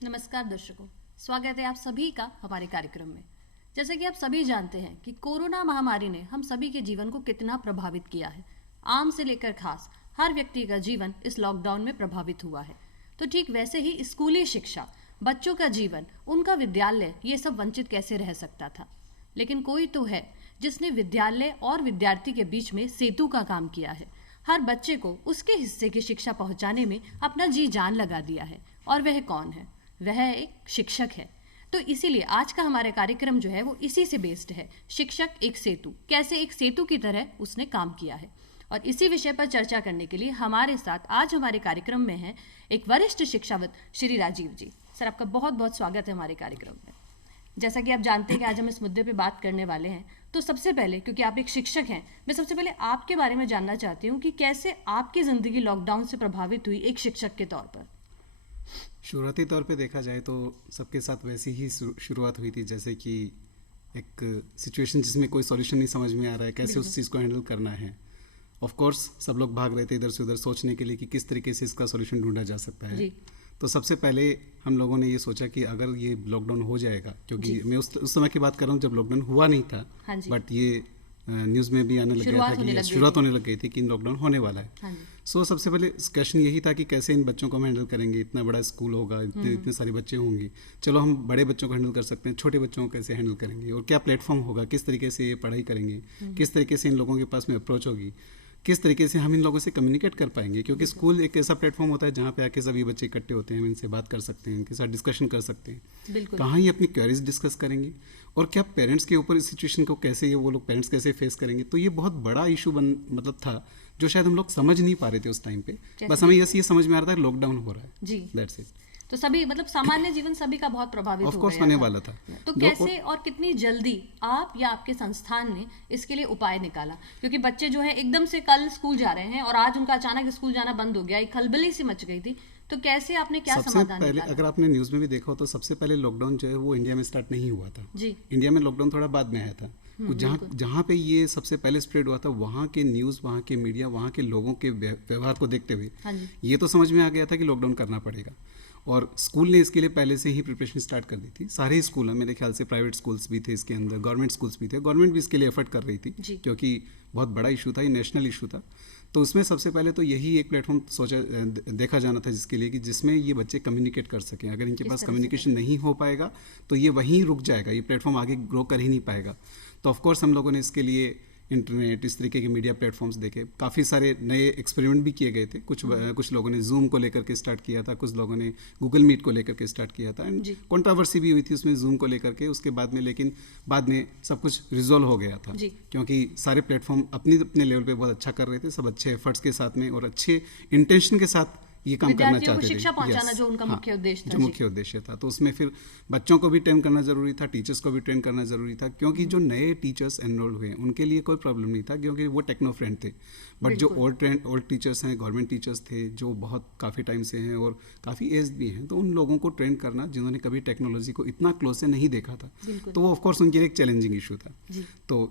नमस्कार दर्शकों, स्वागत है आप सभी का हमारे कार्यक्रम में। जैसे कि आप सभी जानते हैं कि कोरोना महामारी ने हम सभी के जीवन को कितना प्रभावित किया है। आम से लेकर खास हर व्यक्ति का जीवन इस लॉकडाउन में प्रभावित हुआ है। तो ठीक वैसे ही स्कूली शिक्षा, बच्चों का जीवन, उनका विद्यालय, ये सब वंचित कैसे रह सकता था। लेकिन कोई तो है जिसने विद्यालय और विद्यार्थी के बीच में सेतु का काम किया है। हर बच्चे को उसके हिस्से की शिक्षा पहुंचाने में अपना जी जान लगा दिया है। और वह कौन है? वह एक शिक्षक है। तो इसीलिए आज का हमारा कार्यक्रम जो है वो इसी से बेस्ड है। शिक्षक एक सेतु, कैसे एक सेतु की तरह उसने काम किया है। और इसी विषय पर चर्चा करने के लिए हमारे साथ आज हमारे कार्यक्रम में है एक वरिष्ठ शिक्षाविद श्री राजीव जी। सर, आपका बहुत बहुत स्वागत है हमारे कार्यक्रम में। जैसा कि आप जानते हैं कि आज हम इस मुद्दे पे बात करने वाले हैं, तो सबसे पहले, क्योंकि आप एक शिक्षक हैं, मैं सबसे पहले आपके बारे में जानना चाहती हूँ कि कैसे आपकी ज़िंदगी लॉकडाउन से प्रभावित हुई एक शिक्षक के तौर पर। शुरुआती तौर पे देखा जाए तो सबके साथ वैसी ही शुरुआत हुई थी, जैसे कि एक सिचुएशन जिसमें कोई सॉल्यूशन नहीं समझ में आ रहा है, कैसे उस चीज़ को हैंडल करना है। ऑफ कोर्स सब लोग भाग रहे थे इधर से उधर सोचने के लिए कि किस तरीके से इसका सॉल्यूशन ढूंढा जा सकता है जी। तो सबसे पहले हम लोगों ने ये सोचा कि अगर ये लॉकडाउन हो जाएगा, क्योंकि मैं उस समय की बात कर रहा हूँ जब लॉकडाउन हुआ नहीं था, बट ये न्यूज़ में भी आने लग गया था कि शुरुआत होने लग गई थी कि लॉकडाउन होने वाला है। सो सबसे पहले क्वेश्चन यही था कि कैसे इन बच्चों को हम हैंडल करेंगे। इतना बड़ा स्कूल होगा, इतने सारे बच्चे होंगे, चलो हम बड़े बच्चों को हैंडल कर सकते हैं, छोटे बच्चों को कैसे हैंडल करेंगे और क्या प्लेटफॉर्म होगा, किस तरीके से ये पढ़ाई करेंगे, किस तरीके से इन लोगों के पास में अप्रोच होगी, किस तरीके से हम इन लोगों से कम्युनिकेट कर पाएंगे। क्योंकि स्कूल एक ऐसा प्लेटफॉर्म होता है जहाँ पे आके सभी बच्चे इकट्ठे होते हैं, हम इनसे बात कर सकते हैं, इनके साथ डिस्कशन कर सकते हैं, कहाँ ये अपनी क्वेरीज डिस्कस करेंगे और क्या पेरेंट्स के ऊपर इस सिचुएशन को कैसे वो लोग पेरेंट्स कैसे फेस करेंगे। तो ये बहुत बड़ा इशू मतलब था जो शायद हम लोग समझ नहीं पा रहे थे उस टाइम पे। बस हमें ये समझ में आ रहा था लॉकडाउन हो रहा है जी, दैट्स इट। तो सभी मतलब सामान्य जीवन सभी का बहुत प्रभावित हो गया होने वाला था। तो कैसे और कितनी जल्दी आप या आपके संस्थान ने इसके लिए उपाय निकाला? क्योंकि बच्चे जो है एकदम से कल स्कूल जा रहे हैं और आज उनका अचानक स्कूल जाना बंद हो गया, एक खलबली सी मच गई थी। तो कैसे आपने क्या समाधान पहले अगर आपने न्यूज़ में भी देखा हो तो सबसे पहले लॉकडाउन जो है वो इंडिया में स्टार्ट नहीं हुआ था जी। इंडिया में लॉकडाउन थोड़ा बाद में आया था। जहाँ पे ये सबसे पहले स्प्रेड हुआ था, वहाँ के न्यूज़, वहाँ के मीडिया, वहाँ के लोगों के व्यवहार को देखते हुए ये तो समझ में आ गया था कि लॉकडाउन करना पड़ेगा। और स्कूल ने इसके लिए पहले से ही प्रिपरेशन स्टार्ट कर दी थी। सारे स्कूल हैं, मेरे ख्याल से प्राइवेट स्कूल्स भी थे इसके अंदर, गवर्नमेंट स्कूल्स भी थे। गवर्नमेंट भी इसके लिए एफर्ट कर रही थी क्योंकि बहुत बड़ा इशू था, ये नेशनल इशू था। तो उसमें सबसे पहले तो यही एक प्लेटफॉर्म देखा जाना था जिसके लिए कि जिसमें ये बच्चे कम्युनिकेट कर सकें। अगर इनके पास कम्युनिकेशन नहीं हो पाएगा तो ये वहीं रुक जाएगा, ये प्लेटफॉर्म आगे ग्रो कर ही नहीं पाएगा। तो ऑफकोर्स हम लोगों ने इसके लिए इंटरनेट, इस तरीके के मीडिया प्लेटफॉर्म्स देखे, काफ़ी सारे नए एक्सपेरिमेंट भी किए गए थे। कुछ लोगों ने जूम को लेकर के स्टार्ट किया था, कुछ लोगों ने गूगल मीट को लेकर के स्टार्ट किया था एंड कंट्रोवर्सी भी हुई थी उसमें जूम को लेकर के उसके बाद में, लेकिन बाद में सब कुछ रिजॉल्व हो गया था क्योंकि सारे प्लेटफॉर्म अपने लेवल पे बहुत अच्छा कर रहे थे, सब अच्छे एफर्ट्स के साथ में और अच्छे इंटेंशन के साथ ये काम करना चाहते थे। शिक्षा पहुंचाना जो उनका मुख्य उद्देश्य था, जो मुख्य उद्देश्य था। तो उसमें फिर बच्चों को भी ट्रेन करना जरूरी था, टीचर्स को भी ट्रेन करना जरूरी था, क्योंकि जो नए टीचर्स एनरोल हुए उनके लिए कोई प्रॉब्लम नहीं था क्योंकि वो टेक्नो फ्रेंड थे। बट जो ओल्ड टीचर्स हैं, गवर्नमेंट टीचर्स थे जो बहुत काफ़ी टाइम से हैं और काफ़ी एज भी हैं, तो उन लोगों को ट्रेन करना जिन्होंने कभी टेक्नोलॉजी को इतना क्लोज से नहीं देखा था, तो वो ऑफकोर्स उनके लिए एक चैलेंजिंग इशू था। तो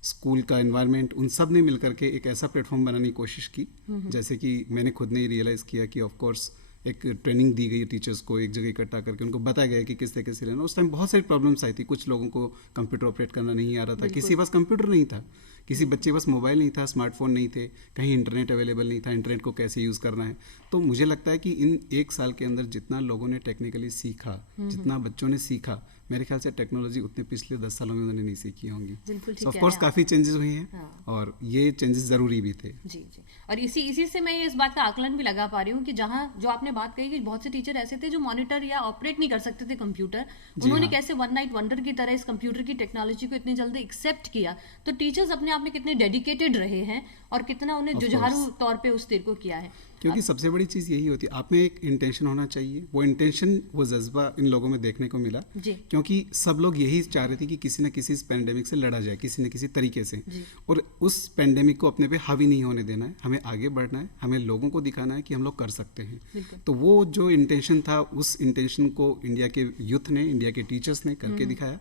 स्कूल का एनवायरनमेंट, उन सब ने मिलकर के एक ऐसा प्लेटफॉर्म बनाने की कोशिश की। जैसे कि मैंने खुद ने रियलाइज़ किया कि ऑफ कोर्स एक ट्रेनिंग दी गई टीचर्स को, एक जगह इकट्ठा करके उनको बताया गया कि किस तरीके से रहना। उस टाइम बहुत सारी प्रॉब्लम्स आई थी, कुछ लोगों को कंप्यूटर ऑपरेट करना नहीं आ रहा था, किसी के पास कंप्यूटर नहीं था, किसी बच्चे के पास मोबाइल नहीं था, स्मार्टफोन नहीं थे, कहीं इंटरनेट अवेलेबल नहीं था, इंटरनेट को कैसे यूज़ करना है। तो मुझे लगता है कि इन एक साल के अंदर जितना लोगों ने टेक्निकली सीखा, जितना बच्चों ने सीखा, मेरे ख्याल से टेक्नोलॉजी उतने पिछले 10 सालों में उन्होंने नहीं सीखी होंगी। ऑफ कोर्स काफ़ी चेंजेस हुए हैं और ये चेंजेस ज़रूरी भी थे। जी। और इसी से मैं इस बात का आकलन भी लगा पा रही हूँ कि जहाँ जो आपने बात कही कि बहुत से टीचर ऐसे थे जो मॉनिटर या ऑपरेट नहीं कर सकते थे कंप्यूटर, उन्होंने कैसे वन नाइट वंडर की तरह इस कंप्यूटर की टेक्नोलॉजी को इतनी जल्दी एक्सेप्ट किया। तो टीचर्स अपने आप में कितने डेडिकेटेड रहे हैं और कितना उन्हें जुझारू तौर पे उस तीर को किया है। क्योंकि सबसे बड़ी चीज़ यही होती है, आप में एक इंटेंशन होना चाहिए। वो इंटेंशन, वो जज्बा इन लोगों में देखने को मिला क्योंकि सब लोग यही चाह रहे थे कि किसी न किसी इस पेंडेमिक से लड़ा जाए, किसी न किसी तरीके से, और उस पेंडेमिक को अपने पे हावी नहीं होने देना है, हमें आगे बढ़ना है, हमें लोगों को दिखाना है कि हम लोग कर सकते हैं। तो वो जो इंटेंशन था, उस इंटेंशन को इंडिया के यूथ ने, इंडिया के टीचर्स ने करके दिखाया।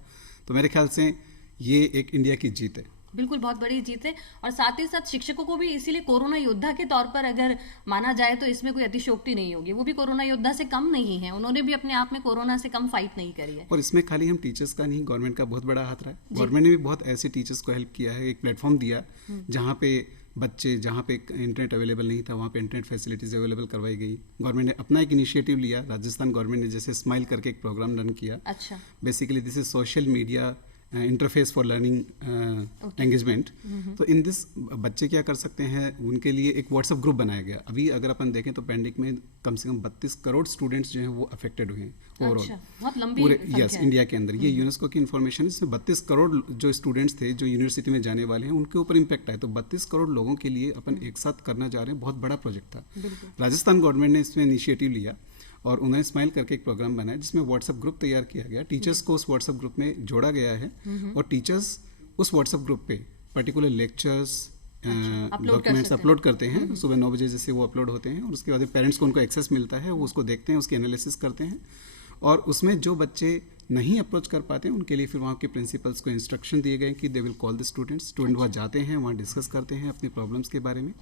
तो मेरे ख्याल से ये एक इंडिया की जीत है। बिल्कुल, बहुत बड़ी जीत है। और साथ ही साथ शिक्षकों को भी इसीलिए कोरोना योद्धा के तौर पर अगर माना जाए तो इसमें कोई अतिशयोक्ति नहीं होगी। वो भी कोरोना योद्धा से कम नहीं है, उन्होंने भी अपने आप में कोरोना से कम फाइट नहीं करी है। और इसमें खाली हम टीचर्स का नहीं, गवर्नमेंट का बहुत बड़ा हाथ रहा है। गवर्नमेंट ने भी बहुत ऐसे टीचर्स को हेल्प किया है, एक प्लेटफॉर्म दिया जहाँ पे बच्चे, जहाँ पे इंटरनेट अवेलेबल नहीं था वहाँ पे इंटरनेट फैसिलिटीज़ अवेलेबल करवाई गई। गवर्नमेंट ने अपना एक इनिशिएटिव लिया, राजस्थान गवर्नमेंट ने जैसे स्माइल करके एक प्रोग्राम रन किया। अच्छा। Basically this is social media interface for learning engagement. तो इन दिस बच्चे क्या कर सकते हैं, उनके लिए एक व्हाट्सएप ग्रुप बनाया गया। अभी अगर अपन देखें तो पैंडेमिक में कम से कम 32 करोड़ स्टूडेंट्स जो हैं वो अफेक्टेड हुए हैं ओवरऑल। बहुत लंबी पूरे संख्या है। इंडिया के अंदर। ये यूनेस्को की इन्फॉर्मेशन है, इसमें 32 करोड़ जो स्टूडेंट्स थे जो यूनिवर्सिटी में जाने वाले हैं उनके ऊपर इम्पैक्ट आया। तो 32 करोड़ लोगों के लिए अपन एक साथ करना चाह रहे हैं, बहुत बड़ा प्रोजेक्ट था। राजस्थान गवर्नमेंट ने इसमें इनिशिएटिव लिया और उन्होंने स्माइल करके एक प्रोग्राम बनाया जिसमें व्हाट्सएप ग्रुप तैयार किया गया। टीचर्स को उस व्हाट्सएप ग्रुप में जोड़ा गया है और टीचर्स उस व्हाट्सएप ग्रुप पे पर्टिकुलर लेक्चर्स डॉक्यूमेंट्स अपलोड करते हैं। सुबह 9 बजे जैसे वो अपलोड होते हैं और उसके बाद पेरेंट्स को उनको एक्सेस मिलता है, वो उसको देखते हैं, उसकी एनालिसिस करते हैं और उसमें जो बच्चे नहीं अप्रोच कर पाते हैं उनके लिए फिर वहाँ के प्रिंसिपल्स को इंस्ट्रक्शन दिए गए कि they will call the student वहाँ जाते हैं, वहाँ डिस्कस करते हैं अपनी प्रॉब्लम्स के बारे में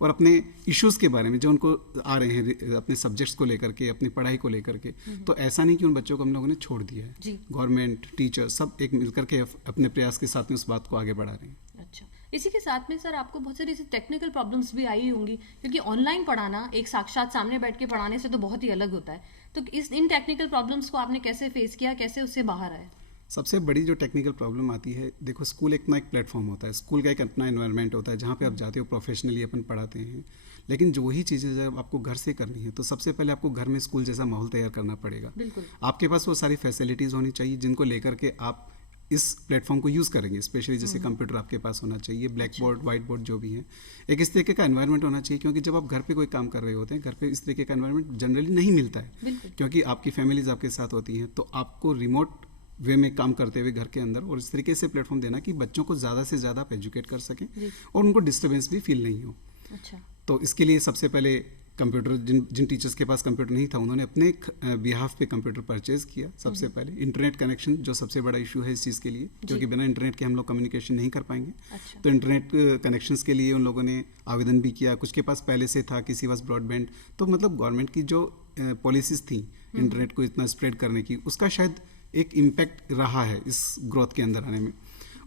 और अपने इश्यूज़ के बारे में जो उनको आ रहे हैं अपने सब्जेक्ट्स को लेकर के, अपनी पढ़ाई को लेकर के। तो ऐसा नहीं कि उन बच्चों को हम लोगों ने छोड़ दिया है। गवर्नमेंट, टीचर सब एक मिलकर के अपने प्रयास के साथ में उस बात को आगे बढ़ा रहे हैं। अच्छा, इसी के साथ में सर आपको बहुत सारी ऐसी टेक्निकल प्रॉब्लम्स भी आई होंगी, क्योंकि ऑनलाइन पढ़ाना एक साक्षात सामने बैठ के पढ़ाने से तो बहुत ही अलग होता है। तो इन टेक्निकल प्रॉब्लम्स को आपने कैसे फेस किया, कैसे उससे बाहर आए? सबसे बड़ी जो टेक्निकल प्रॉब्लम आती है, देखो स्कूल एक प्लेटफॉर्म होता है, स्कूल का एक अपना एनवायरनमेंट होता है जहाँ पे आप जाते हो, प्रोफेशनली अपन पढ़ाते हैं। लेकिन जो ही चीज़ें जब आपको घर से करनी है तो सबसे पहले आपको घर में स्कूल जैसा माहौल तैयार करना पड़ेगा। बिल्कुल। आपके पास वो सारी फैसिलिटीज़ होनी चाहिए जिनको लेकर के आप इस प्लेटफॉर्म को यूज़ करेंगे। स्पेशली जैसे कंप्यूटर आपके पास होना चाहिए, ब्लैक बोर्ड, वाइट बोर्ड जो भी है, एक इस तरीके का एनवायरनमेंट होना चाहिए। क्योंकि जब आप घर पे कोई काम कर रहे होते हैं, घर पे इस तरीके का एनवायरनमेंट जनरली नहीं मिलता है, क्योंकि आपकी फैमिलीज आपके साथ होती हैं। तो आपको रिमोट वे में काम करते हुए घर के अंदर और इस तरीके से प्लेटफॉर्म देना कि बच्चों को ज़्यादा से ज़्यादा आप एजुकेट कर सकें और उनको डिस्टर्बेंस भी फील नहीं हो। अच्छा। तो इसके लिए सबसे पहले कंप्यूटर, जिन टीचर्स के पास कंप्यूटर नहीं था उन्होंने अपने बिहाफ पे कंप्यूटर परचेज किया। सबसे पहले इंटरनेट कनेक्शन जो सबसे बड़ा इशू है इस चीज़ के लिए, क्योंकि बिना इंटरनेट के हम लोग कम्युनिकेशन नहीं कर पाएंगे। अच्छा। तो इंटरनेट कनेक्शंस के लिए उन लोगों ने आवेदन भी किया। कुछ के पास पहले से था, किसी पास ब्रॉडबैंड। तो मतलब गवर्नमेंट की जो पॉलिसीज थी इंटरनेट को इतना स्प्रेड करने की, उसका शायद एक इम्पैक्ट रहा है इस ग्रोथ के अंदर आने में।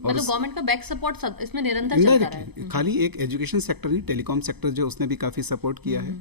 मतलब गवर्नमेंट का बैक सपोर्ट इसमें निरंतर चलता रहा है। खाली एक एजुकेशन सेक्टर नहीं, टेलीकॉम सेक्टर जो उसने भी काफ़ी सपोर्ट किया है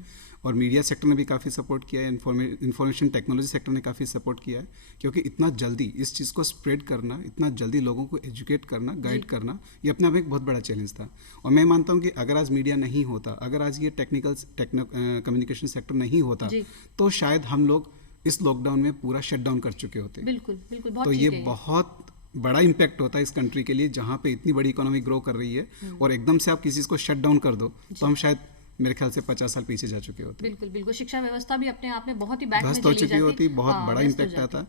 और मीडिया सेक्टर ने भी काफ़ी सपोर्ट किया है, इंफॉर्मेशन टेक्नोलॉजी सेक्टर ने काफ़ी सपोर्ट किया है। क्योंकि इतना जल्दी इस चीज़ को स्प्रेड करना, इतना जल्दी लोगों को एजुकेट करना, गाइड करना, ये अपने आप एक बहुत बड़ा चैलेंज था। और मैं मानता हूँ कि अगर आज मीडिया नहीं होता, अगर आज ये कम्युनिकेशन सेक्टर नहीं होता, तो शायद हम लोग इस लॉकडाउन में पूरा शटडाउन कर चुके होते। बिल्कुल बिल्कुल, बहुत तो ये बहुत बड़ा इम्पैक्ट होता है इस कंट्री के लिए, जहाँ पे इतनी बड़ी इकोनॉमी ग्रो कर रही है और एकदम से आप किसी चीज़ को शट डाउन कर दो तो हम शायद मेरे ख्याल से 50 साल पीछे जा चुके होते। बिल्कुल बिल्कुल, शिक्षा व्यवस्था भी अपने आप में बहुत ही बैक में ध्वस्त हो चुकी होती, बहुत बड़ा इम्पैक्ट आता।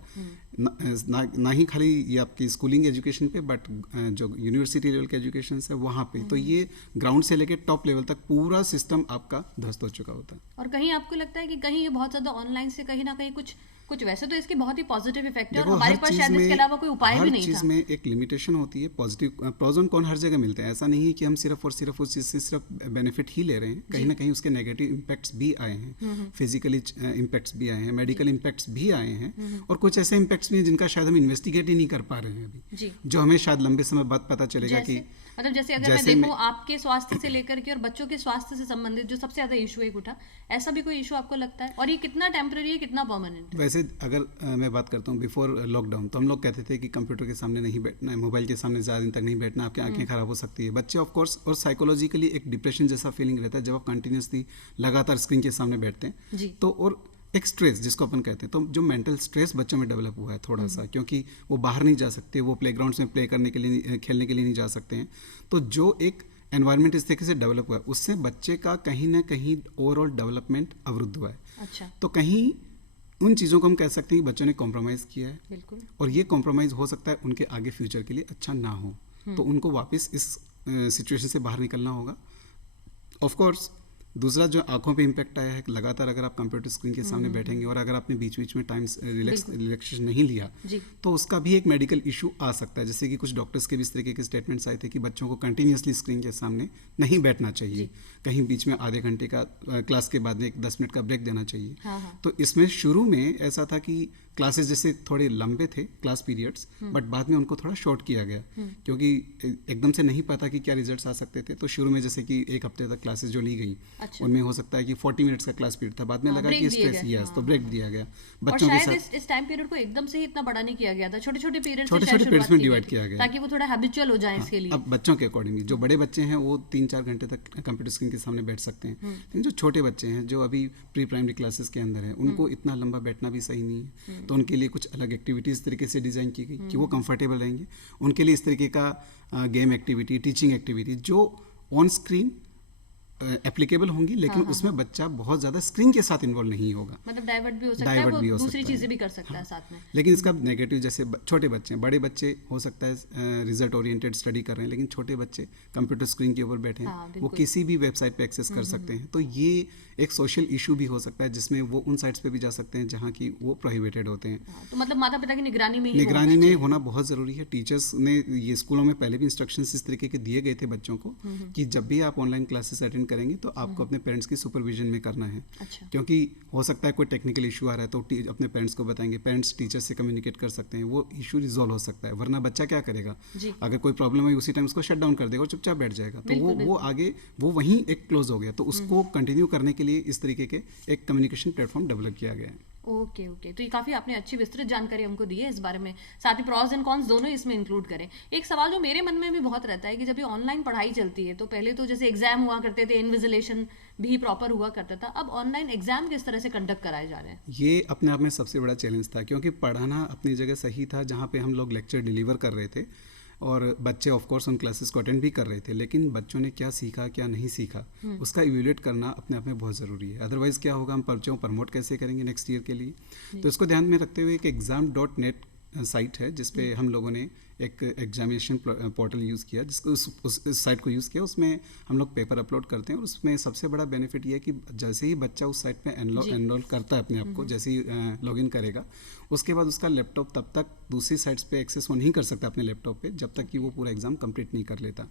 ना ही खाली ये आपकी स्कूलिंग एजुकेशन पे, बट जो यूनिवर्सिटी लेवल के एजुकेशन है वहाँ पे, तो ये ग्राउंड से लेके टॉप लेवल तक पूरा सिस्टम आपका ध्वस्त हो चुका होता है। और कहीं आपको लगता है कि कहीं ये बहुत ज़्यादा ऑनलाइन से कहीं ना कहीं कुछ वैसे तो इसके बहुत ही पॉजिटिव इफेक्ट है और हमारे पास शायद इसके अलावा कोई उपाय भी नहीं था। हर चीज़ में एक लिमिटेशन होती है, पॉजिटिव प्रोज एंड कॉन हर जगह मिलते हैं। ऐसा नहीं है कि हम सिर्फ और सिर्फ उस चीज़ से सिर्फ बेनिफिट ही ले रहे हैं, कहीं ना कहीं उसके नेगेटिव इम्पैक्ट्स भी आए हैं, फिजिकली इम्पैक्ट्स भी आए हैं, मेडिकल इम्पैक्ट्स भी आए हैं और कुछ ऐसे इम्पैक्ट्स भी हैं जिनका शायद हम इन्वेस्टिगेट ही नहीं कर पा रहे हैं अभी, जो हमें शायद लंबे समय बाद पता चलेगा कि मतलब जैसे अगर मैं देखूं आपके स्वास्थ्य से लेकर के और बच्चों के स्वास्थ्य से संबंधित जो सबसे ज्यादा इशू एक उठा, ऐसा भी कोई इशू आपको लगता है? और ये कितना टेम्पररी है, कितना परमानेंट? वैसे अगर मैं बात करता हूँ बिफोर लॉकडाउन, तो हम लोग कहते थे कि कंप्यूटर के सामने नहीं बैठना है, मोबाइल के सामने ज़्यादा दिन तक नहीं बैठना, आपकी आंखें खराब हो सकती है। बच्चे ऑफ कोर्स, और साइकोलॉजिकली एक डिप्रेशन जैसा फीलिंग रहता है जब आप कंटिन्यूसली लगातार स्क्रीन के सामने बैठते हैं। तो और एक स्ट्रेस जिसको अपन कहते हैं, तो जो मेंटल स्ट्रेस बच्चों में डेवलप हुआ है थोड़ा सा, क्योंकि वो बाहर नहीं जा सकते, वो प्लेग्राउंड्स में प्ले करने के लिए, खेलने के लिए नहीं जा सकते हैं। तो जो एक एनवायरनमेंट इस तरीके से डेवलप हुआ है, उससे बच्चे का कहीं ना कहीं ओवरऑल डेवलपमेंट अवरुद्ध हुआ है। अच्छा। तो कहीं उन चीज़ों को हम कह सकते हैं कि बच्चों ने कॉम्प्रोमाइज़ किया है। बिल्कुल। और ये कॉम्प्रोमाइज़ हो सकता है उनके आगे फ्यूचर के लिए अच्छा ना हो, तो उनको वापस इस सिचुएशन से बाहर निकलना होगा। ऑफ कोर्स दूसरा जो आंखों पे इम्पैक्ट आया है, लगातार अगर आप कंप्यूटर स्क्रीन के सामने बैठेंगे और अगर आपने बीच बीच में टाइम रिलैक्सेशन नहीं लिया तो उसका भी एक मेडिकल इशू आ सकता है। जैसे कि कुछ डॉक्टर्स के भी इस तरीके के स्टेटमेंट्स आए थे कि बच्चों को कंटिन्यूसली स्क्रीन के सामने नहीं बैठना चाहिए, कहीं बीच में आधे घंटे का क्लास के बाद में 10 मिनट का ब्रेक देना चाहिए। तो इसमें शुरू में ऐसा था कि क्लासेस जैसे थोड़े लंबे थे क्लास पीरियड्स, बट बाद में उनको थोड़ा शॉर्ट किया गया क्योंकि एकदम से नहीं पता कि क्या रिजल्ट्स आ सकते थे। तो शुरू में जैसे कि एक हफ्ते तक क्लासेस जो ली गई, उनमें हो सकता है कि 40 मिनट्स का क्लास पीरियड था, बाद में लगा कि स्ट्रेस तो ब्रेक दिया गया बच्चों के साथ। इस टाइम पीरियड को एकदम से ही इतना बड़ा नहीं किया गया था, छोटे छोटे पीरियड्स में डिवाइड किया गया ताकि वो थोड़ा हैबिचुअल हो जाए इसके लिए। अब बच्चों के अकॉर्डिंगली जो बड़े बच्चे हैं वो 3-4 घंटे तक कंप्यूटर स्क्रीन के सामने बैठ सकते हैं, लेकिन जो छोटे बच्चे हैं जो अभी प्री प्राइमरी क्लासेस के अंदर है उनको इतना लंबा बैठना भी सही नहीं है। तो उनके लिए कुछ अलग एक्टिविटी इस तरीके से डिज़ाइन की गई कि वो कंफर्टेबल रहेंगे। उनके लिए इस तरीके का गेम एक्टिविटी, टीचिंग एक्टिविटी जो ऑन स्क्रीन एप्लीकेबल होंगी, लेकिन उसमें बच्चा बहुत ज़्यादा स्क्रीन के साथ इन्वॉल्व नहीं होगा, मतलब डाइवर्ट भी हो सकता है, वो दूसरी चीज़ें भी कर सकता है साथ में। लेकिन इसका नेगेटिव जैसे छोटे बच्चे हैं, बड़े बच्चे हो सकता है रिजल्ट ओरिएंटेड स्टडी कर रहे हैं, लेकिन छोटे बच्चे कंप्यूटर स्क्रीन के ऊपर बैठे हैं, वो किसी भी वेबसाइट पे एक्सेस कर सकते हैं। तो ये एक सोशल इशू भी हो सकता है जिसमें वो उन साइट्स पे भी जा सकते हैं जहाँ की वो प्रोहिबिटेड होते हैं। तो मतलब माता पिता की निगरानी में होना बहुत ज़रूरी है। टीचर्स ने ये स्कूलों में पहले भी इंस्ट्रक्शंस इस तरीके के दिए गए थे बच्चों को कि जब भी आप ऑनलाइन क्लासेस अटेंड करेंगे तो आपको अपने पेरेंट्स की सुपरविजन में करना है। क्योंकि हो सकता है कोई टेक्निकल इशू आ रहा है तो अपने पेरेंट्स को बताएंगे, पेरेंट्स टीचर से कम्युनिकेट कर सकते हैं, वो इशू रिजॉल्व हो सकता है। वरना बच्चा क्या करेगा, अगर कोई प्रॉब्लम है उसी टाइम उसको शट डाउन कर देगा और चुपचाप बैठ जाएगा, तो वो आगे वो वहीं एक क्लोज हो गया। तो उसको कंटिन्यू करने के लिए इस तरीके के एक कम्युनिकेशन प्लेटफॉर्म डेवलप किया गया है। ओके, तो ये काफ़ी आपने अच्छी विस्तृत जानकारी हमको दी है इस बारे में, साथ ही प्रॉस एंड कॉन्स दोनों इसमें इंक्लूड करें। एक सवाल जो मेरे मन में भी बहुत रहता है कि जब ये ऑनलाइन पढ़ाई चलती है तो पहले तो जैसे एग्जाम हुआ करते थे, इन्विजिलेशन भी प्रॉपर हुआ करता था, अब ऑनलाइन एग्जाम किस तरह से कंडक्ट कराए जा रहे हैं? ये अपने आप में सबसे बड़ा चैलेंज था, क्योंकि पढ़ाना अपनी जगह सही था जहाँ पे हम लोग लेक्चर डिलीवर कर रहे थे और बच्चे ऑफ कोर्स उन क्लासेस को अटेंड भी कर रहे थे, लेकिन बच्चों ने क्या सीखा क्या नहीं सीखा उसका इवैल्यूएट करना अपने आप में बहुत ज़रूरी है। अदरवाइज़ क्या होगा, हम बच्चों को प्रमोट कैसे करेंगे नेक्स्ट ईयर के लिए। तो इसको ध्यान में रखते हुए एक exam.net साइट है जिसपे हम लोगों ने एक एग्जामिनेशन पोर्टल यूज़ किया, जिसको उस साइट को यूज़ किया। उसमें हम लोग पेपर अपलोड करते हैं और उसमें सबसे बड़ा बेनिफिट ये है कि जैसे ही बच्चा उस साइट पे एनरोल करता है अपने आप को, जैसे ही लॉगिन करेगा उसके बाद उसका लैपटॉप तब तक दूसरी साइट्स पे एक्सेस वो नहीं कर सकता अपने लैपटॉप पे जब तक कि वो पूरा एग्जाम कंप्लीट नहीं कर लेता।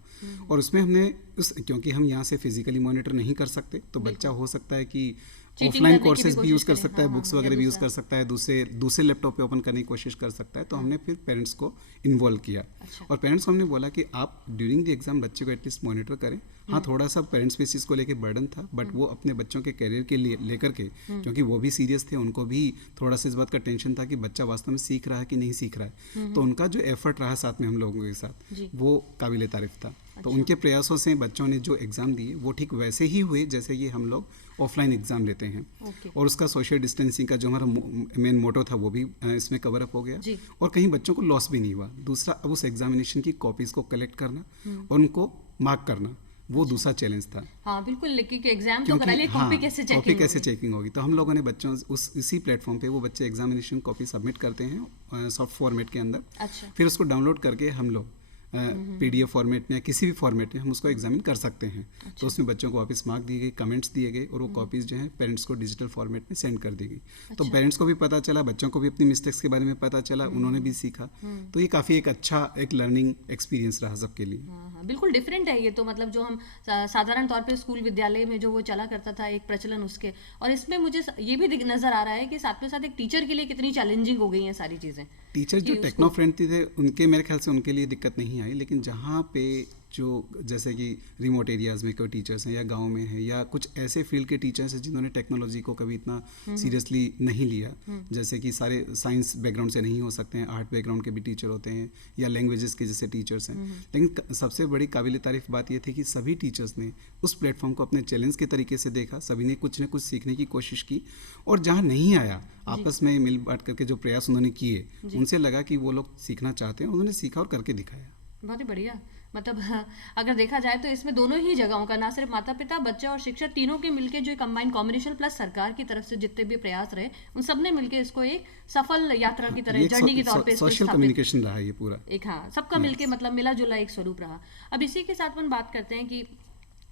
और उसमें हमने क्योंकि हम यहाँ से फिजिकली मॉनिटर नहीं कर सकते, तो बच्चा हो सकता है कि ऑफलाइन कोर्सेज भी यूज़ कर सकता है, बुक्स वगैरह भी यूज़ कर सकता है, दूसरे लैपटॉप पे ओपन करने की कोशिश कर सकता है। तो हमने फिर पेरेंट्स को इन्वॉल्व किया और पेरेंट्स को हमने बोला कि आप ड्यूरिंग द एग्जाम बच्चे को एटलीस्ट मॉनिटर करें। हाँ, थोड़ा सा पेरेंट्स पे इस चीज़ को लेके बर्डन था, बट वो अपने बच्चों के करियर के लिए लेकर के, क्योंकि वो भी सीरियस थे, उनको भी थोड़ा सा इस बात का टेंशन था कि बच्चा वास्तव में सीख रहा है कि नहीं सीख रहा है। तो उनका जो एफर्ट रहा साथ में हम लोगों के साथ, वो काबिल तारीफ था। तो उनके प्रयासों से बच्चों ने जो एग्ज़ाम दिए वो ठीक वैसे ही हुए जैसे ये हम लोग ऑफलाइन एग्ज़ाम लेते हैं। और उसका सोशल डिस्टेंसिंग का जो हमारा मेन मोटो था वो भी इसमें कवर अप हो गया और कहीं बच्चों को लॉस भी नहीं हुआ। दूसरा, अब उस एग्जामिनेशन की कॉपीज़ को कलेक्ट करना और उनको मार्क करना, वो दूसरा चैलेंज था। हाँ बिल्कुल, लेकिन एग्जाम तो करा लिए, कॉपी कैसे चेकिंग होगी। तो हम लोगों ने बच्चों इसी प्लेटफॉर्म पे वो बच्चे एग्जामिनेशन कॉपी सबमिट करते हैं सॉफ्ट फॉर्मेट के अंदर। फिर उसको डाउनलोड करके हम लोग PDF फॉर्मेट में या किसी भी फॉर्मेट में हम उसको एग्जामिन कर सकते हैं। तो उसमें बच्चों को वापस मार्क दिए गए, कमेंट्स दिए गए और वो कॉपीज़ जो हैं पेरेंट्स को डिजिटल फॉर्मेट में सेंड कर दी गई। तो पेरेंट्स को भी पता चला, बच्चों को भी अपनी मिस्टेक्स के बारे में पता चला, उन्होंने भी सीखा। तो ये काफ़ी एक अच्छा एक लर्निंग एक्सपीरियंस रहा सबके लिए। हाँ, बिल्कुल डिफरेंट है ये तो, मतलब जो हम साधारण तौर पे स्कूल विद्यालय में जो वो चला करता था एक प्रचलन उसके, और इसमें मुझे ये भी नज़र आ रहा है कि साथ में साथ एक टीचर के लिए कितनी चैलेंजिंग हो गई हैं सारी चीज़ें। टीचर जो टेक्नो फ्रेंडली थे उनके मेरे ख्याल से उनके लिए दिक्कत नहीं आई, लेकिन जहाँ पे जो जैसे कि रिमोट एरियाज़ में कोई टीचर्स हैं या गांव में हैं या कुछ ऐसे फील्ड के टीचर्स हैं जिन्होंने टेक्नोलॉजी को कभी इतना सीरियसली नहीं लिया, जैसे कि सारे साइंस बैकग्राउंड से नहीं हो सकते हैं, आर्ट बैकग्राउंड के भी टीचर होते हैं या लैंग्वेजेस के जैसे टीचर्स हैं। लेकिन सबसे बड़ी काबिल तारीफ बात यह थी कि सभी टीचर्स ने उस प्लेटफॉर्म को अपने चैलेंज के तरीके से देखा, सभी ने कुछ न कुछ सीखने की कोशिश की और जहाँ नहीं आया आपस में मिल बांट करके जो प्रयास उन्होंने किए, उनसे लगा कि वो लोग सीखना चाहते हैं, उन्होंने सीखा और करके दिखाया। बहुत ही बढ़िया। मतलब अगर देखा जाए तो इसमें दोनों ही जगहों का, ना सिर्फ माता पिता, बच्चा और शिक्षक, तीनों के मिलके जो कंबाइन कॉम्बिनेशन प्लस सरकार की तरफ से जितने भी प्रयास रहे, उन सब ने मिलके इसको एक सफल यात्रा की तरह, जर्नी के तौर पे सोशल कम्युनिकेशन रहा ये पूरा एक, हाँ, सबका मिलके मतलब मिला जुला एक स्वरूप रहा। अब इसी के साथ हम बात करते हैं कि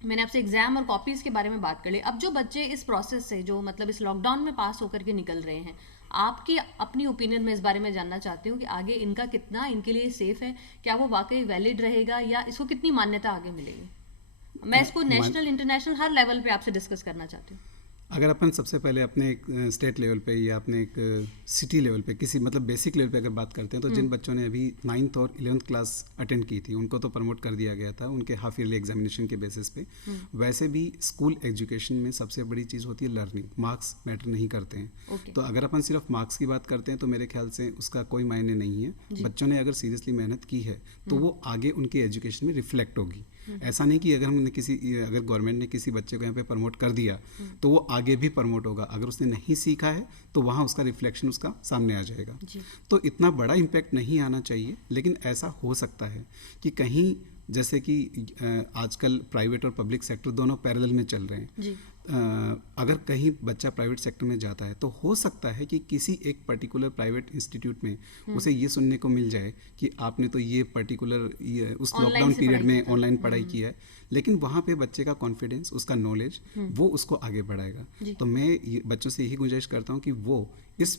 मैंने आपसे एग्जाम और कॉपीज के बारे में बात कर ली। अब जो बच्चे इस प्रोसेस से जो मतलब इस लॉकडाउन में पास होकर के निकल रहे हैं, आपकी अपनी ओपिनियन में इस बारे में जानना चाहती हूँ कि आगे इनका कितना इनके लिए सेफ है, क्या वो वाकई वैलिड रहेगा या इसको कितनी मान्यता आगे मिलेगी। मैं इसको नेशनल इंटरनेशनल हर लेवल पे आपसे डिस्कस करना चाहती हूँ। अगर अपन सबसे पहले अपने एक स्टेट लेवल पे या अपने एक सिटी लेवल पे किसी मतलब बेसिक लेवल पे अगर बात करते हैं तो जिन बच्चों ने अभी 9th और 11th क्लास अटेंड की थी उनको तो प्रमोट कर दिया गया था उनके हाफ ईयरली एग्जामिनेशन के बेसिस पे। वैसे भी स्कूल एजुकेशन में सबसे बड़ी चीज़ होती है लर्निंग, मार्क्स मैटर नहीं करते हैं। तो अगर अपन सिर्फ मार्क्स की बात करते हैं तो मेरे ख्याल से उसका कोई मायने नहीं है। बच्चों ने अगर सीरियसली मेहनत की है तो वो आगे उनके एजुकेशन में रिफ्लेक्ट होगी। ऐसा नहीं कि अगर गवर्नमेंट ने किसी बच्चे को यहाँ पे प्रमोट कर दिया तो वो आगे भी प्रमोट होगा, अगर उसने नहीं सीखा है तो वहाँ उसका रिफ्लेक्शन उसका सामने आ जाएगा। तो इतना बड़ा इम्पैक्ट नहीं आना चाहिए, लेकिन ऐसा हो सकता है कि कहीं जैसे कि आजकल प्राइवेट और पब्लिक सेक्टर दोनों पैरेलल में चल रहे हैं। अगर कहीं बच्चा प्राइवेट सेक्टर में जाता है तो हो सकता है कि किसी एक पर्टिकुलर प्राइवेट इंस्टीट्यूट में उसे ये सुनने को मिल जाए कि आपने तो ये पर्टिकुलर उस लॉकडाउन पीरियड में ऑनलाइन पढ़ाई की है, लेकिन वहाँ पे बच्चे का कॉन्फिडेंस, उसका नॉलेज वो उसको आगे बढ़ाएगा। तो मैं बच्चों से यही गुंजाइश करता हूँ कि वो इस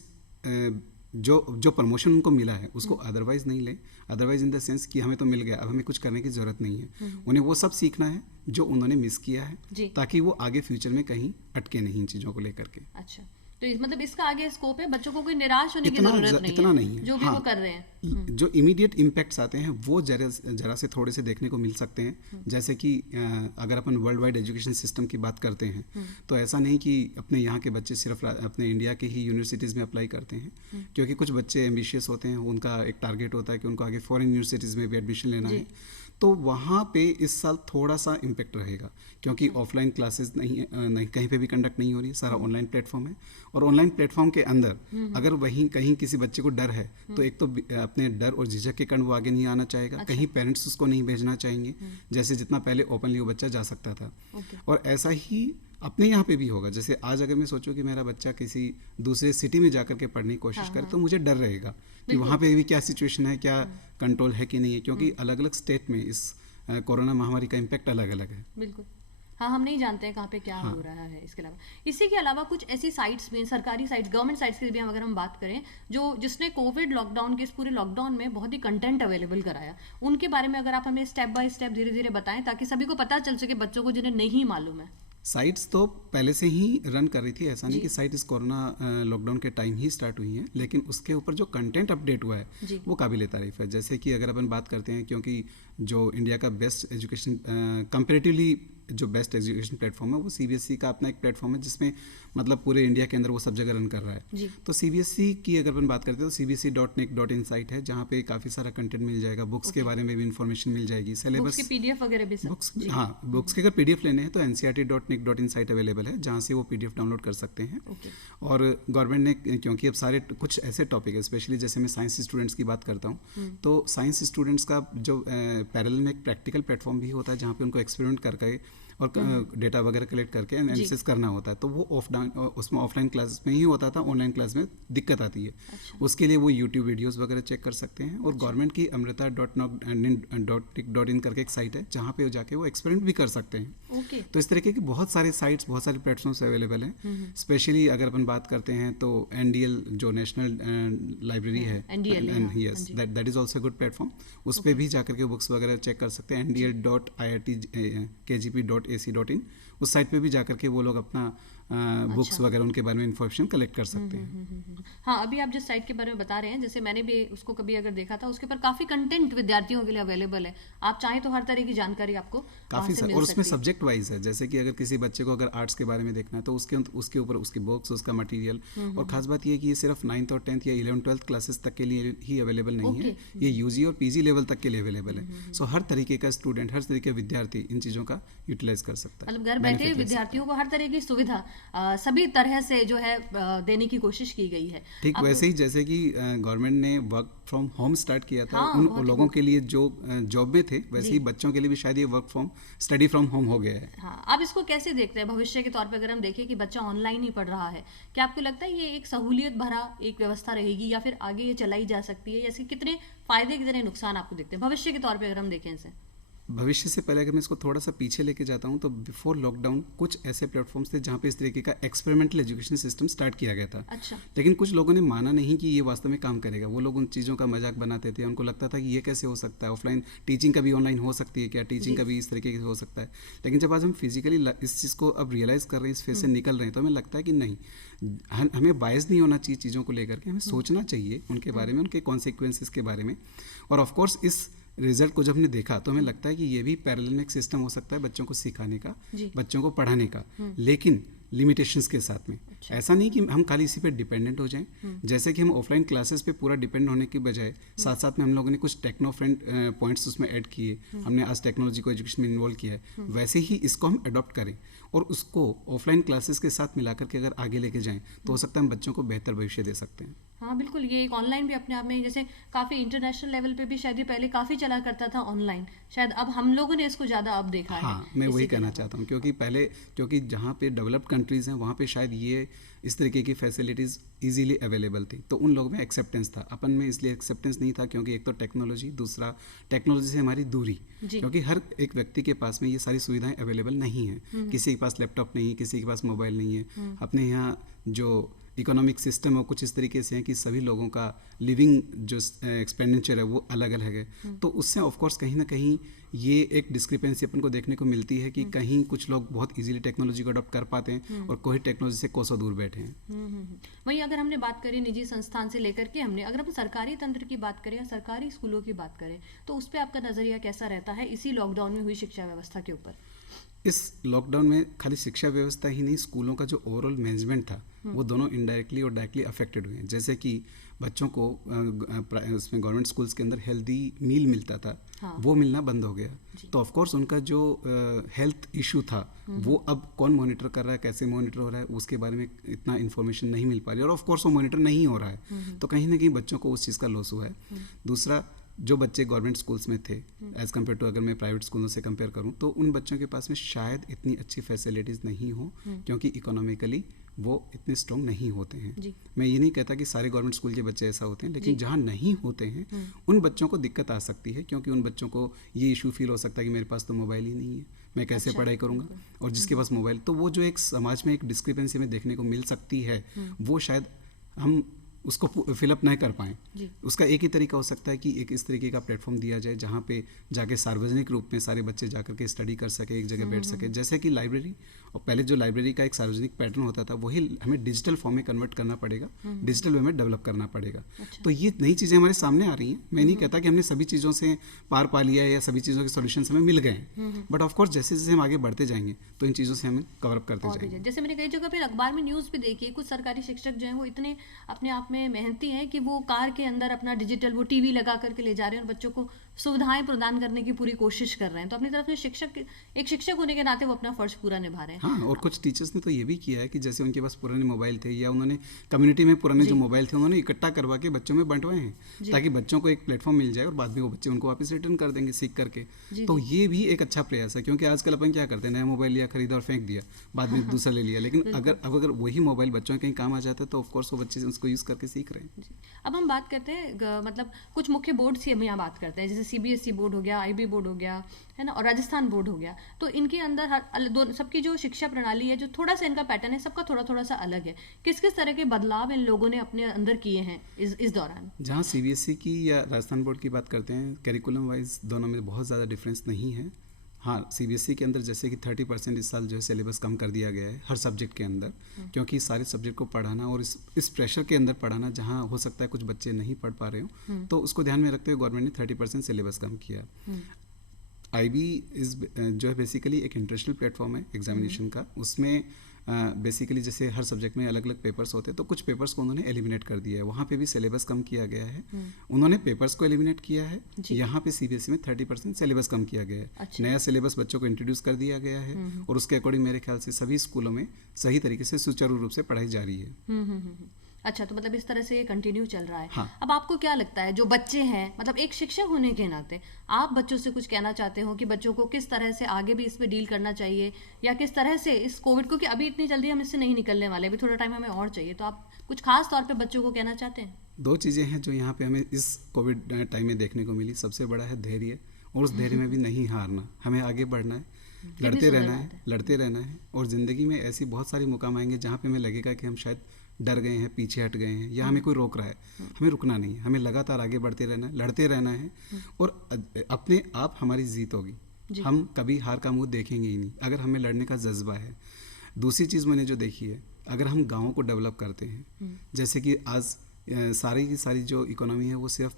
जो प्रमोशन उनको मिला है उसको अदरवाइज नहीं ले। अदरवाइज इन द सेंस कि हमें तो मिल गया, अब हमें कुछ करने की ज़रूरत नहीं है। उन्हें वो सब सीखना है जो उन्होंने मिस किया है, ताकि वो आगे फ्यूचर में कहीं अटके नहीं इन चीज़ों को लेकर के। अच्छा, तो मतलब इसका आगे स्कोप है, बच्चों को कोई निराश होने की जरूरत नहीं इतना है, नहीं है। जो भी वो कर रहे हैं। जो इमीडिएट इम्पैक्ट्स आते हैं वो जरा से थोड़े से देखने को मिल सकते हैं। जैसे कि अगर अपन वर्ल्ड वाइड एजुकेशन सिस्टम की बात करते हैं तो ऐसा नहीं कि अपने यहाँ के बच्चे सिर्फ अपने इंडिया के ही यूनिवर्सिटीज़ में अप्लाई करते हैं, क्योंकि कुछ बच्चे एम्बिशियस होते हैं, उनका एक टारगेट होता है कि उनको आगे फॉरेन यूनिवर्सिटीज़ में भी एडमिशन लेना है। तो वहाँ पे इस साल थोड़ा सा इम्पैक्ट रहेगा, क्योंकि ऑफलाइन क्लासेस नहीं कहीं पे भी कंडक्ट नहीं हो रही है, सारा ऑनलाइन प्लेटफॉर्म है। और ऑनलाइन प्लेटफॉर्म के अंदर अगर वहीं कहीं किसी बच्चे को डर है तो एक तो अपने डर और झिझक के कारण वो आगे नहीं आना चाहेगा। कहीं पेरेंट्स उसको नहीं भेजना चाहेंगे, जैसे जितना पहले ओपनली वो बच्चा जा सकता था। और ऐसा ही अपने यहाँ पे भी होगा। जैसे आज अगर मैं सोचूं कि मेरा बच्चा किसी दूसरे सिटी में जाकर के पढ़ने की कोशिश करे तो मुझे डर रहेगा कि वहाँ पे भी क्या सिचुएशन है, क्या कंट्रोल है कि नहीं है, क्योंकि अलग अलग स्टेट में इस कोरोना महामारी का इम्पैक्ट अलग अलग है। बिल्कुल, हाँ, हम नहीं जानते हैं कहाँ पे क्या हो रहा है। इसके अलावा इसी के अलावा कुछ ऐसी साइट्स में, सरकारी साइट्स, गवर्नमेंट साइट्स की भी अगर हम बात करें, जिसने कोविड लॉकडाउन के इस पूरे लॉकडाउन में बहुत ही कंटेंट अवेलेबल कराया, उनके बारे में अगर आप हमें स्टेप बाय स्टेप धीरे धीरे बताएं ताकि सभी को पता चल सके, बच्चों को जिन्हें नहीं मालूम है। साइट्स तो पहले से ही रन कर रही थी, ऐसा नहीं कि साइट इस कोरोना लॉकडाउन के टाइम ही स्टार्ट हुई है, लेकिन उसके ऊपर जो कंटेंट अपडेट हुआ है वो काबिल तारीफ है। जैसे कि अगर अपन बात करते हैं, क्योंकि जो इंडिया का बेस्ट एजुकेशन कंपैरेटिवली जो बेस्ट एजुकेशन प्लेटफॉर्म है वो सीबीएसई का अपना एक प्लेटफॉर्म है, जिसमें मतलब पूरे इंडिया के अंदर वो सब जगह रन कर रहा है। तो सीबीएसई की अगर अपन बात करते हैं तो cbse.nic.in साइट है, जहाँ पे काफ़ी सारा कंटेंट मिल जाएगा, बुक्स के बारे में भी इन्फॉर्मेशन मिल जाएगी, सिलेबस की पीडीएफ वगैरह भी, बुक्स, हाँ, बुक्स के अगर पीडीएफ लेने हैं तो ncrt.nic.in साइट अवेलेबल है, जहाँ से वो पीडीएफ डाउनलोड कर सकते हैं। और गवर्नमेंट ने, क्योंकि अब सारे कुछ ऐसे टॉपिक है, स्पेशली जैसे मैं साइंस स्टूडेंट्स की बात करता हूँ, तो साइंस स्टूडेंट्स का जो पैरेलल में एक प्रैक्टिकल प्लेटफॉर्म भी होता है, जहाँ पे उनको एक्सपेरिमेंट करके और डेटा वगैरह कलेक्ट करके एनालिसिस करना होता है। तो वो उसमें ऑफलाइन क्लास में ही होता था, ऑनलाइन क्लास में दिक्कत आती है। उसके लिए वो यूट्यूब वीडियोस वगैरह चेक कर सकते हैं। और गवर्नमेंट की amrita.nic.in करके एक साइट है, जहाँ पे जाके वो एक्सपेरिमेंट भी कर सकते हैं। तो इस तरीके की बहुत सारे साइट्स, बहुत सारे प्लेटफॉर्म्स अवेलेबल हैं। स्पेशली अगर अपन बात करते हैं तो NDL जो नेशनल लाइब्रेरी है, yes, that is also good platform. उस पर भी जाकर के बुक्स वगैरह चेक कर सकते हैं। ndl.iitkgp.ac.in उस साइट पे भी जाकर के वो लोग अपना बुक्स वगैरह उनके बारे में इन्फॉर्मेशन कलेक्ट कर सकते हैं। हाँ, अभी आप जिस साइट के बारे में बता रहे हैं, जैसे मैंने भी उसको कभी अगर देखा था, उसके ऊपर काफी कंटेंट विद्यार्थियों के लिए अवेलेबल है। आप चाहें तो हर तरह की जानकारी आपको काफी सर, और उसमें सब्जेक्ट वाइज है। जैसे कि अगर किसी बच्चे को अगर आर्ट्स के बारे में देखना है तो उसके ऊपर उसकी बुक्स, उसका मटेरियल। और खास बात ये कि ये सिर्फ 9th और 10th या 11th 12th क्लासेस तक के लिए ही अवेलेबल नहीं है, ये यूजी और पीजी लेवल तक के लिए अवेलेबल है। सो हर तरीके का स्टूडेंट, हर तरीके का विद्यार्थी इन चीजों का यूटिलाइज कर सकता है। मतलब घर बैठे विद्यार्थियों को हर तरह की सुविधा सभी तरह से जो है देने की कोशिश की गई है। ठीक वैसे ही जैसे कि गवर्नमेंट ने वर्क फ्रॉम होम स्टार्ट किया था, उन लोगों के लिए जो जॉब में थे, वैसे ही बच्चों के लिए भी शायद ये स्टडी फ्रॉम होम हो गया है। हाँ, आप इसको कैसे देखते हैं भविष्य के तौर पे? अगर हम देखें कि बच्चा ऑनलाइन ही पढ़ रहा है, क्या आपको लगता है ये एक सहूलियत भरा एक व्यवस्था रहेगी या फिर आगे ये चलाई जा सकती है? ऐसे कितने फायदे, कितने नुकसान आपको दिखते हैं भविष्य के तौर पे अगर हम देखें इसे? भविष्य से पहले अगर मैं इसको थोड़ा सा पीछे लेके जाता हूँ तो बिफोर लॉकडाउन कुछ ऐसे प्लेटफॉर्म्स थे जहाँ पे इस तरीके का एक्सपेरिमेंटल एजुकेशन सिस्टम स्टार्ट किया गया था। अच्छा। लेकिन कुछ लोगों ने माना नहीं कि ये वास्तव में काम करेगा। वो लोग उन चीज़ों का मजाक बनाते थे, उनको लगता था कि ये कैसे हो सकता है, ऑफलाइन टीचिंग कभी ऑनलाइन हो सकती है क्या, टीचिंग कभी इस तरीके से हो सकता है। लेकिन जब आज हम फिजिकली इस चीज़ को अब रियलाइज़ कर रहे हैं, इस फेज से निकल रहे हैं, तो हमें लगता है कि नहीं, हमें बायस नहीं होना चाहिए चीज़ों को लेकर के, हमें सोचना चाहिए उनके बारे में, उनके कॉन्सिक्वेंसेस के बारे में। और ऑफकोर्स इस रिजल्ट को जब हमने देखा तो हमें लगता है कि ये भी पैरेलल में एक सिस्टम हो सकता है बच्चों को सिखाने का, बच्चों को पढ़ाने का, लेकिन लिमिटेशंस के साथ में। अच्छा। ऐसा नहीं कि हम खाली इसी पे डिपेंडेंट हो जाएं। जैसे कि हम ऑफलाइन क्लासेस पे पूरा डिपेंड होने की बजाय साथ साथ में हम लोगों ने कुछ टेक्नो फ्रेंड पॉइंट्स उसमें ऐड किए, हमने आज टेक्नोलॉजी को एजुकेशन में इन्वॉल्व किया है, वैसे ही इसको हम अडॉप्ट करें और उसको ऑफलाइन क्लासेस के साथ मिलाकर के अगर आगे लेके जाएं तो हो सकता है हम बच्चों को बेहतर भविष्य दे सकते हैं। हाँ बिल्कुल, ये एक ऑनलाइन भी अपने आप में जैसे काफ़ी इंटरनेशनल लेवल पे भी शायद ये पहले काफ़ी चला करता था ऑनलाइन, शायद अब हम लोगों ने इसको ज़्यादा अब देखा है। हाँ, मैं वही कहना चाहता हूँ, क्योंकि जहाँ पे डेवलप्ड कंट्रीज़ हैं वहाँ पे शायद ये इस तरीके की फैसिलिटीज़ इजीली अवेलेबल थी, तो उन लोगों में एक्सेप्टेंस था। अपन में इसलिए एक्सेप्टेंस नहीं था क्योंकि एक तो टेक्नोलॉजी, दूसरा टेक्नोलॉजी से हमारी दूरी, क्योंकि हर एक व्यक्ति के पास में ये सारी सुविधाएं अवेलेबल नहीं है। किसी के पास लैपटॉप नहीं है, किसी के पास मोबाइल नहीं है। अपने यहाँ जो इकोनॉमिक सिस्टम है कुछ इस तरीके से है कि सभी लोगों का लिविंग जो एक्सपेंडिचर है वो अलग अलग है। तो उससे ऑफ कोर्स कहीं ना कहीं ये एक डिस्क्रिपेंसी अपन को देखने को मिलती है कि कहीं कुछ लोग बहुत इजीली टेक्नोलॉजी को अडॉप्ट कर पाते हैं और कोई टेक्नोलॉजी से कोसों दूर बैठे हैं। वहीं अगर हमने बात करी निजी संस्थान से लेकर के, अगर हम सरकारी तंत्र की बात करें या सरकारी स्कूलों की बात करें, तो उस पर आपका नज़रिया कैसा रहता है इसी लॉकडाउन में हुई शिक्षा व्यवस्था के ऊपर? इस लॉकडाउन में खाली शिक्षा व्यवस्था ही नहीं, स्कूलों का जो ओवरऑल मैनेजमेंट था वो दोनों इनडायरेक्टली और डायरेक्टली अफेक्टेड हुए हैं। जैसे कि बच्चों को उसमें गवर्नमेंट स्कूल्स के अंदर हेल्दी मील मिलता था, हाँ। वो मिलना बंद हो गया, तो ऑफ कोर्स उनका जो हेल्थ इशू था वो अब कौन मॉनिटर कर रहा है, कैसे मॉनिटर हो रहा है, उसके बारे में इतना इन्फॉर्मेशन नहीं मिल पा रही, और ऑफ कोर्स वो मॉनिटर नहीं हो रहा है, तो कहीं ना कहीं बच्चों को उस चीज़ का लॉस हुआ है। दूसरा, जो बच्चे गवर्नमेंट स्कूल्स में थे एज़ कम्पेयर टू अगर मैं प्राइवेट स्कूलों से कंपेयर करूं, तो उन बच्चों के पास में शायद इतनी अच्छी फैसिलिटीज़ नहीं हो, क्योंकि इकोनॉमिकली वो इतने स्ट्रॉन्ग नहीं होते हैं। मैं ये नहीं कहता कि सारे गवर्नमेंट स्कूल के बच्चे ऐसा होते हैं, लेकिन जहाँ नहीं होते हैं उन बच्चों को दिक्कत आ सकती है, क्योंकि उन बच्चों को ये इशू फील हो सकता है कि मेरे पास तो मोबाइल ही नहीं है, मैं कैसे पढ़ाई करूँगा, और जिसके पास मोबाइल, तो वो जो एक समाज में एक डिस्क्रिपेंसी में देखने को मिल सकती है, वो शायद हम उसको फिलअप नहीं कर पाएँ। उसका एक ही तरीका हो सकता है कि एक इस तरीके का प्लेटफॉर्म दिया जाए जहाँ पे जाके सार्वजनिक रूप में सारे बच्चे जाकर के स्टडी कर सके, एक जगह बैठ सके, जैसे कि लाइब्रेरी। और पहले जो लाइब्रेरी का एक सार्वजनिक पैटर्न होता था वही हमें डिजिटल फॉर्म में कन्वर्ट करना पड़ेगा, डिजिटल वे में डेवलप करना पड़ेगा। तो ये नई चीज़ें हमारे सामने आ रही हैं। मैं नहीं कहता कि हमने सभी चीज़ों से पार पा लिया है या सभी चीज़ों के सॉल्यूशंस हमें मिल गए हैं, बट ऑफकोर्स जैसे जैसे हम आगे बढ़ते जाएंगे तो इन चीज़ों से हमें कवर अप करते जाएंगे। जैसे मैंने कई जगह पर अखबार में न्यूज़ भी देखी है, कुछ सरकारी शिक्षक जो हैं वो इतने अपने आप में मेहनती हैं कि वो कार के अंदर अपना डिजिटल वो टीवी लगा करके ले जा रहे हैं और बच्चों को सुविधाएं प्रदान करने की पूरी कोशिश कर रहे हैं। तो अपनी तरफ से एक शिक्षक होने के नाते वो अपना फर्ज पूरा निभा रहे हैं। हाँ, और कुछ टीचर्स ने तो ये भी किया है कि जैसे उनके पास पुराने मोबाइल थे या उन्होंने कम्युनिटी में पुराने जो मोबाइल थे उन्होंने इकट्ठा करवा के बच्चों में बंटवाए हैं, ताकि बच्चों को एक प्लेटफॉर्म मिल जाए और बाद में वो बच्चे उनको वापस रिटर्न कर देंगे सीख करके। तो ये भी एक अच्छा प्रयास है, क्योंकि आजकल अपन क्या करते हैं, नया मोबाइल लिया, खरीदा और फेंक दिया, बाद में दूसरा ले लिया, लेकिन अगर वही मोबाइल बच्चों के कहीं काम आ जाता है तो ऑफकोर्स वो बच्चे उसको यूज़ करके सीख रहे हैं। अब हम बात करते हैं मतलब कुछ मुख्य बोर्ड से हम यहाँ बात करते हैं, जैसे CBSE बोर्ड हो गया, IB बोर्ड हो गया, है ना, और राजस्थान बोर्ड हो गया। तो इनके अंदर सबकी जो शिक्षा प्रणाली है, जो थोड़ा सा इनका पैटर्न है, सबका थोड़ा थोड़ा सा अलग है। किस किस तरह के बदलाव इन लोगों ने अपने अंदर किए हैं इस दौरान? जहाँ CBSE की या राजस्थान बोर्ड की बात करते हैं, कैरिकुलम वाइज दोनों में बहुत ज़्यादा डिफरेंस नहीं है। हाँ, CBSE के अंदर जैसे कि 30% इस साल जो है सिलेबस कम कर दिया गया है हर सब्जेक्ट के अंदर, क्योंकि सारे सब्जेक्ट को पढ़ाना और इस प्रेशर के अंदर पढ़ाना, जहाँ हो सकता है कुछ बच्चे नहीं पढ़ पा रहे हो, तो उसको ध्यान में रखते हुए गवर्नमेंट ने 30% सिलेबस कम किया। IB जो है बेसिकली एक इंटरनेशनल प्लेटफॉर्म है एग्जामिनेशन का। उसमें बेसिकली जैसे हर सब्जेक्ट में अलग अलग पेपर्स होते हैं, तो कुछ पेपर्स को उन्होंने एलिमिनेट कर दिया है। वहाँ पे भी सिलेबस कम किया गया है, उन्होंने पेपर्स को एलिमिनेट किया है। यहाँ पे CBSE में 30% सिलेबस कम किया गया है। अच्छा। नया सिलेबस बच्चों को इंट्रोड्यूस कर दिया गया है और उसके अकॉर्डिंग मेरे ख्याल से सभी स्कूलों में सही तरीके से सुचारू रूप से पढ़ाई जा रही है। अच्छा, तो मतलब इस तरह से ये कंटिन्यू चल रहा है। हाँ। अब आपको क्या लगता है, जो बच्चे हैं, मतलब एक शिक्षक होने के नाते आप बच्चों से कुछ कहना चाहते हो कि बच्चों को किस तरह से आगे भी इस पे डील करना चाहिए, या किस तरह से इस कोविड को, कि अभी इतनी जल्दी हम इससे नहीं निकलने वाले, अभी थोड़ा टाइम हमें और चाहिए, तो आप कुछ खास तौर पे बच्चों को कहना चाहते हैं? दो चीज़ें हैं जो यहाँ पे हमें इस कोविड टाइम में देखने को मिली। सबसे बड़ा है धैर्य और उस धैर्य में भी नहीं हारना, हमें आगे बढ़ना है, लड़ते सुंदर रहना बात है, लड़ते रहना है। और ज़िंदगी में ऐसी बहुत सारी मुकाम आएंगे जहाँ पे हमें लगेगा कि हम शायद डर गए हैं, पीछे हट गए हैं या हमें कोई रोक रहा है। हमें रुकना नहीं है, हमें लगातार आगे बढ़ते रहना है, लड़ते रहना है और अपने आप हमारी जीत होगी। हम कभी हार का मुंह देखेंगे ही नहीं अगर हमें लड़ने का जज्बा है। दूसरी चीज़ मैंने जो देखी है, अगर हम गाँव को डेवलप करते हैं, जैसे कि आज सारी की सारी जो इकोनॉमी है वो सिर्फ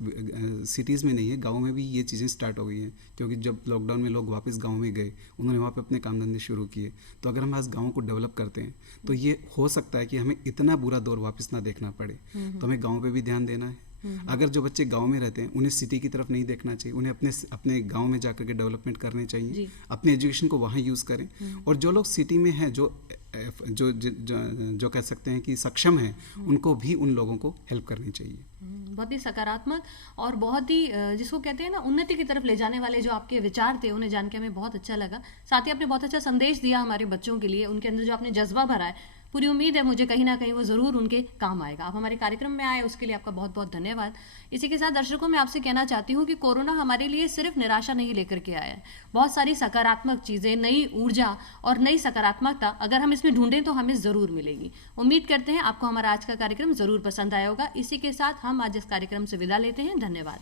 सिटीज़ में नहीं है, गाँव में भी ये चीज़ें स्टार्ट हो गई हैं। क्योंकि जब लॉकडाउन में लोग वापस गाँव में गए, उन्होंने वहाँ पे अपने काम धंधे शुरू किए। तो अगर हम आज गाँव को डेवलप करते हैं तो ये हो सकता है कि हमें इतना बुरा दौर वापस ना देखना पड़े। तो हमें गाँव पे भी ध्यान देना है। अगर जो बच्चे गांव में रहते हैं उन्हें सिटी की तरफ नहीं देखना चाहिए, उन्हें अपने गांव में जाकर के डेवलपमेंट करने चाहिए, अपने एजुकेशन को वहाँ यूज़ करें। और जो लोग सिटी में हैं, जो कह सकते हैं कि सक्षम हैं, उनको भी उन लोगों को हेल्प करनी चाहिए। बहुत ही सकारात्मक और बहुत ही जिसको कहते हैं ना उन्नति की तरफ ले जाने वाले जो आपके विचार थे, उन्हें जान के हमें बहुत अच्छा लगा। साथ ही आपने बहुत अच्छा संदेश दिया हमारे बच्चों के लिए, उनके अंदर जो आपने जज्बा भरा है, पूरी उम्मीद है मुझे कहीं ना कहीं वो ज़रूर उनके काम आएगा। आप हमारे कार्यक्रम में आए उसके लिए आपका बहुत बहुत धन्यवाद। इसी के साथ दर्शकों मैं आपसे कहना चाहती हूँ कि कोरोना हमारे लिए सिर्फ निराशा नहीं लेकर के आया है, बहुत सारी सकारात्मक चीज़ें, नई ऊर्जा और नई सकारात्मकता अगर हम इसमें ढूंढें तो हमें ज़रूर मिलेगी। उम्मीद करते हैं आपको हमारा आज का कार्यक्रम ज़रूर पसंद आया होगा। इसी के साथ हम आज इस कार्यक्रम से विदा लेते हैं। धन्यवाद।